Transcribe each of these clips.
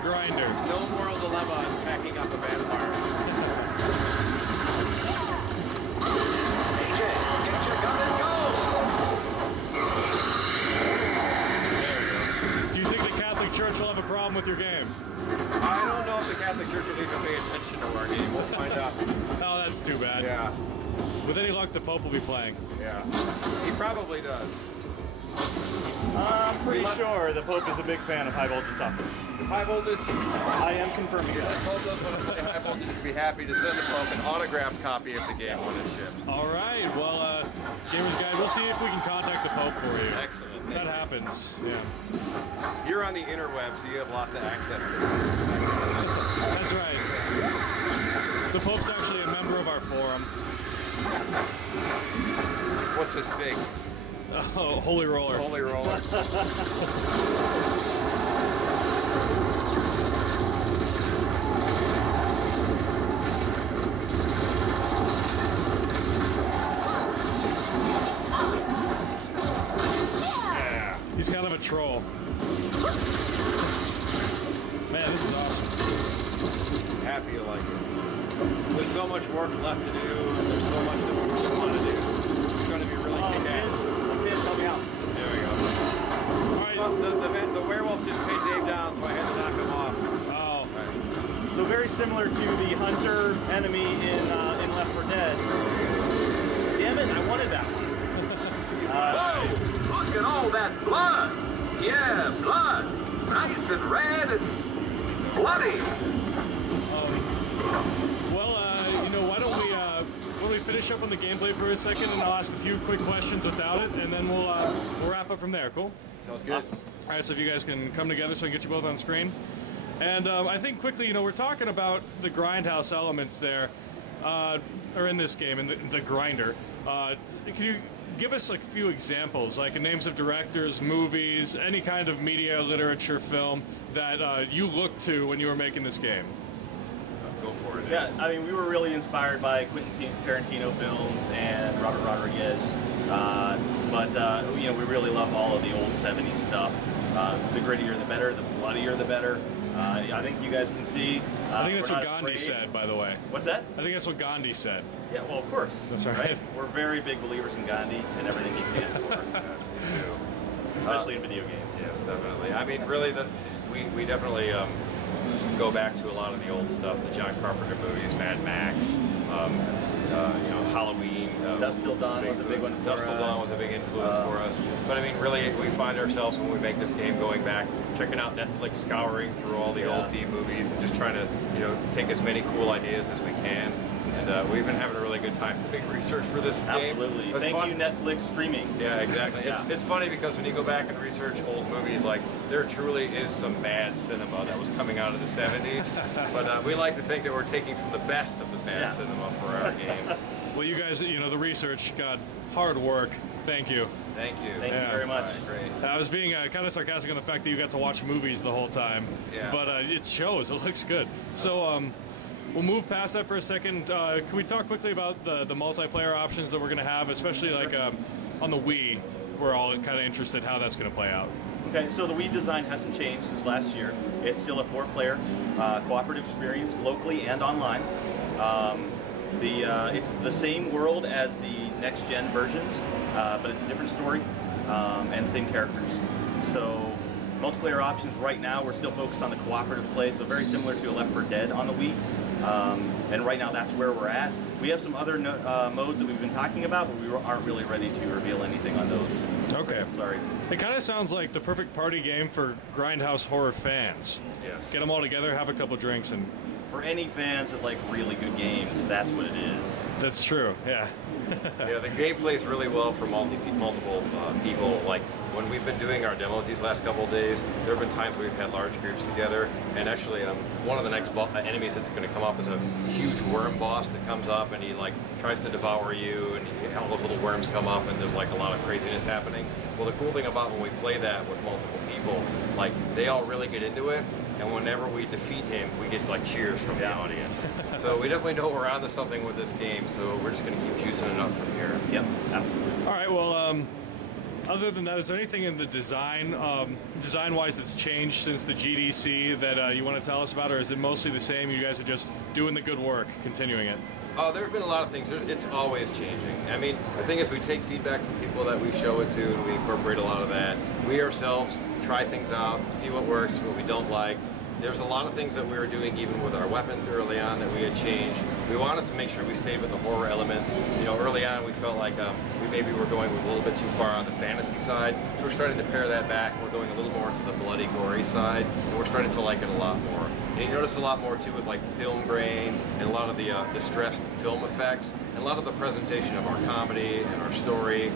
grinder. No moral dilemma on packing up a vampire. DJ, get your gun and go! There we go. Do you think the Catholic Church will have a problem with your game? I don't know if the Catholic Church will even pay attention to our game. We'll find out. Oh, that's too bad. Yeah. With any luck, the Pope will be playing. Yeah. He probably does. I'm pretty sure the Pope is a big fan of high voltage software. High voltage? I am confirming I that. told those when I play high voltage would be happy to send the Pope an autographed copy of the game when it ships. All right. Well, gamers guys, we'll see if we can contact the Pope for you. Excellent. That happens. Yeah. You're on the interweb, so you have lots of access to it. That's right. The Pope's actually a member of our forum. What's his sig? Oh, Holy Roller. Holy Roller. Yeah. He's kind of a troll. Man, this is awesome. Happy you like it. There's so much work left to do, and there's so much that we still want to do. It's going to be really kick-ass. Help me out. There we go. All right. The werewolf just paid Dave down, so I had to knock him off. Oh. Right. So very similar to the hunter enemy in Left 4 Dead. Damn it, I wanted that one. Whoa! Look at all that blood! Yeah, blood! Nice and red and bloody! Well, you know, why don't we finish up on the gameplay for a second, and I'll ask a few quick questions without it, and then we'll wrap up from there. Cool? Sounds good. Awesome. All right, so if you guys can come together so I can get you both on screen. And I think quickly, you know, we're talking about the Grindhouse elements there, or in this game, in the grinder. Can you give us like a few examples, like names of directors, movies, any kind of media, literature, film that you looked to when you were making this game? Go for it. Yeah, I mean, we were really inspired by Quentin Tarantino films and Robert Rodriguez, but you know, we really love all of the old '70s stuff. The grittier, the better. The bloodier, the better. I think you guys can see. I think that's what Gandhi said, by the way. What's that? I think that's what Gandhi said. Yeah, well, of course. That's right. We're very big believers in Gandhi and everything he stands for, especially in video games. Yes, definitely. I mean, really, we definitely go back to a lot of the old stuff, the John Carpenter movies, Mad Max, you know, Halloween. Dusk Till Dawn was a big one for Dusk Till Dawn was a big influence for us. But I mean, really, we find ourselves when we make this game going back, checking out Netflix, scouring through all the old B movies, and just trying to, you know, take as many cool ideas as we can. And we've been having a really good time doing research for this game. Absolutely. Thank you, Netflix streaming. Yeah, exactly. Yeah. It's funny because when you go back and research old movies, like, there truly is some bad cinema that was coming out of the 70s. But we like to think that we're taking from the best of the bad cinema for our game. Well, you guys, you know, the research, God, hard work. Thank you. Thank you. Thank you very much. All right, great. I was being kind of sarcastic on the fact that you got to watch movies the whole time. Yeah. But it shows. It looks good. So, we'll move past that for a second. Can we talk quickly about the multiplayer options that we're going to have, especially like on the Wii? We're all kind of interested how that's going to play out. Okay, so the Wii design hasn't changed since last year. It's still a 4-player cooperative experience, locally and online. It's the same world as the next-gen versions, but it's a different story and same characters. So multiplayer options right now, we're still focused on the cooperative play, so very similar to a Left 4 Dead on the Wii. And right now that's where we're at. We have some other modes that we've been talking about, but we aren't really ready to reveal anything on those. Okay. I'm sorry. It kind of sounds like the perfect party game for Grindhouse horror fans. Yes. Get them all together, have a couple drinks, and... For any fans that like really good games, that's what it is. That's true, yeah. Yeah, the game plays really well for multiple people. Like, when we've been doing our demos these last couple of days, there have been times where we've had large groups together, and actually one of the next enemies that's going to come up is a huge worm boss that comes up, and he like tries to devour you, and all those little worms come up, and there's like a lot of craziness happening. Well, the cool thing about when we play that with multiple people, like, they all really get into it, and whenever we defeat him, we get like cheers from the audience. So we definitely know we're onto something with this game, so we're just going to keep juicing it up from here. Yep, absolutely. All right, well, Other than that, is there anything in the design, design-wise, that's changed since the GDC that you want to tell us about, or is it mostly the same? You guys are just doing the good work, continuing it? There have been a lot of things. It's always changing. I mean, the thing is, we take feedback from people that we show it to, and we incorporate a lot of that. We ourselves try things out, see what works, what we don't like. There's a lot of things that we were doing even with our weapons early on that we had changed. We wanted to make sure we stayed with the horror elements. You know, early on we felt like we maybe were going a little bit too far on the fantasy side, so we're starting to pare that back. We're going a little more to the bloody, gory side, and we're starting to like it a lot more. And you notice a lot more too with like film grain and a lot of the distressed film effects, and a lot of the presentation of our comedy and our story,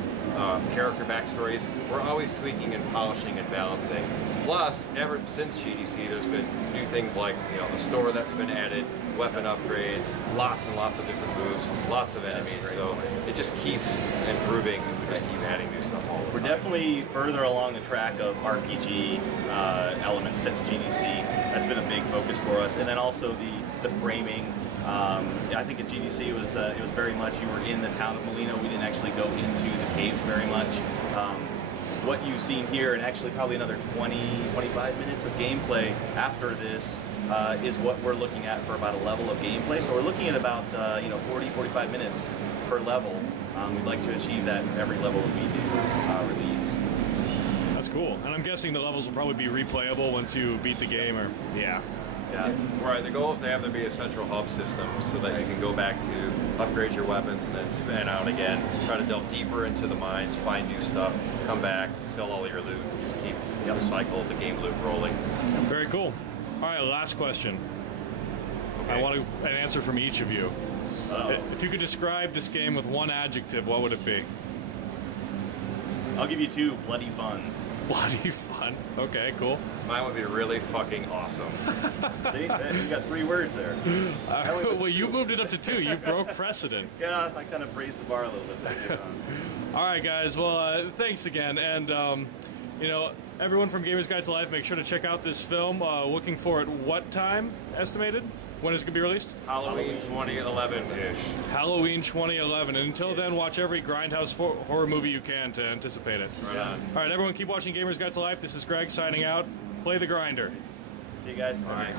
character backstories. We're always tweaking and polishing and balancing. Plus, ever since GDC, there's been new things like, you know, the store that's been added, weapon upgrades, lots and lots of different moves, lots of enemies. So it just keeps improving, and we just keep adding new stuff all the time. We're definitely further along the track of RPG elements since GDC. That's been a big focus for us, and then also the framing. I think at GDC it was very much you were in the town of Molino. We didn't actually go into the caves very much. What you've seen here, and actually probably another 20-25 minutes of gameplay after this, is what we're looking at for about a level of gameplay. So we're looking at about 40-45 minutes per level. We'd like to achieve that for every level that we do release. That's cool. And I'm guessing the levels will probably be replayable once you beat the game, or yeah. Yeah, right. The goal is to have there be a central hub system so that you can go back to upgrade your weapons and then spin out again, try to delve deeper into the mines, find new stuff, come back, sell all your loot, just keep the cycle of the game loop rolling. Very cool. All right, last question. Okay. I want an answer from each of you. Uh-oh. If you could describe this game with one adjective, what would it be? I'll give you two: bloody fun. Bloody fun. Okay, cool. Mine would be really fucking awesome. See, you got 3 words there. Well, you moved it up to 2. You broke precedent. Yeah, I kind of raised the bar a little bit there. All right, guys. Well, thanks again. And, you know, everyone from Gamers Guide to Life, make sure to check out this film. Looking for it what time estimated? When is it going to be released? Halloween 2011-ish. Halloween 2011. And until then, watch every Grindhouse horror movie you can to anticipate it. Right on. All right, everyone, keep watching Gamers Guide to Life. This is Greg signing out. Play the grinder. See you guys. All right.